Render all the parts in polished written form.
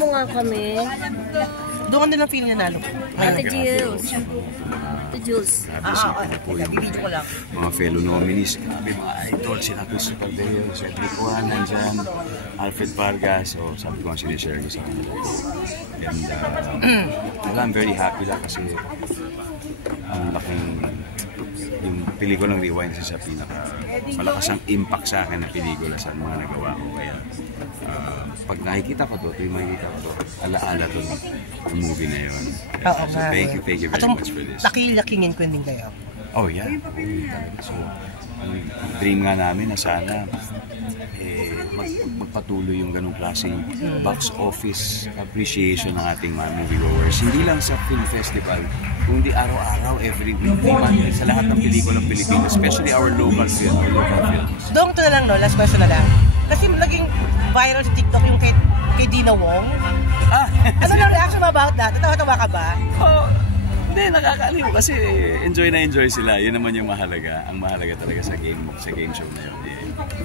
Mo nga kami. Doon nilang feeling nanalo. Ate Jules. Ate Jules. Bibidyo ko lang. Mga fellow nominees, grabe mga idol, sila Christopher Bale, Cedric Juan, nandyan, Alfred Vargas, so sabi ko ang sinishare ko sa kanila. And I'm very happy lang kasi ang laking yung pelikulang Rewind sa malakas ang impact sa akin na pelikula sa mga nagawa ko. Kaya pag nakikita ko to, makikita ko to, alaala to ng movie na yun. Oo, so thank you very much for this. Laki-lakingin ko din kayo. Oh yeah. So, dream nga namin na sana magpatuloy yung ganong klaseng box office appreciation ng ating mga moviegoers. Hindi lang sa film festival, kundi araw-araw, every week, sa lahat ng pelikulang Pilipinas, especially our local films. Doon to na lang, no? Last question na lang. Kasi naging viral sa TikTok yung kay Dina Wong. Ano na reaction mo about that? Tawa-tawa ka ba? Hindi, nakakaaliw kasi enjoy na enjoy sila. Yun naman yung mahalaga. Ang mahalaga talaga sa game show na yun.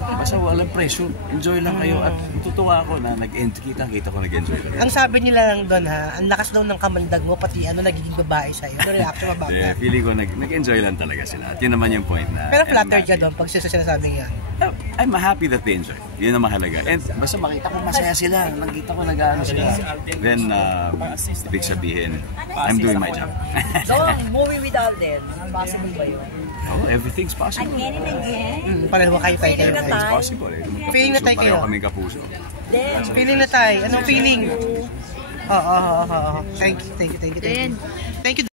Basta walang pressure. Enjoy lang kayo. At tutuwa ako na kita ko nag-enjoy lang. Ang sabi nila lang doon ang lakas daw ng kamandag mo, pati nagiging babae sa'yo. Ano reaction mo about that? Feeling ko nag-enjoy lang talaga sila. At yun naman yung point na... Pero flattered ka doon pag sinasabing yan. I'm happy that they enjoy. Yun ang mahalaga. And basta makita ko masaya sila. Nakita ko nag-ano sila. Then, ibig sabihin, I'm doing my job. So, movie with Alden, possible ba yun? Oh, everything's possible. Again and again? Pareho kayo tayo. Everything's possible. Feeling na tayo kayo. Pareho kaming kapuso. Feeling na tayo. Anong feeling? Oo. Thank you. Thank you.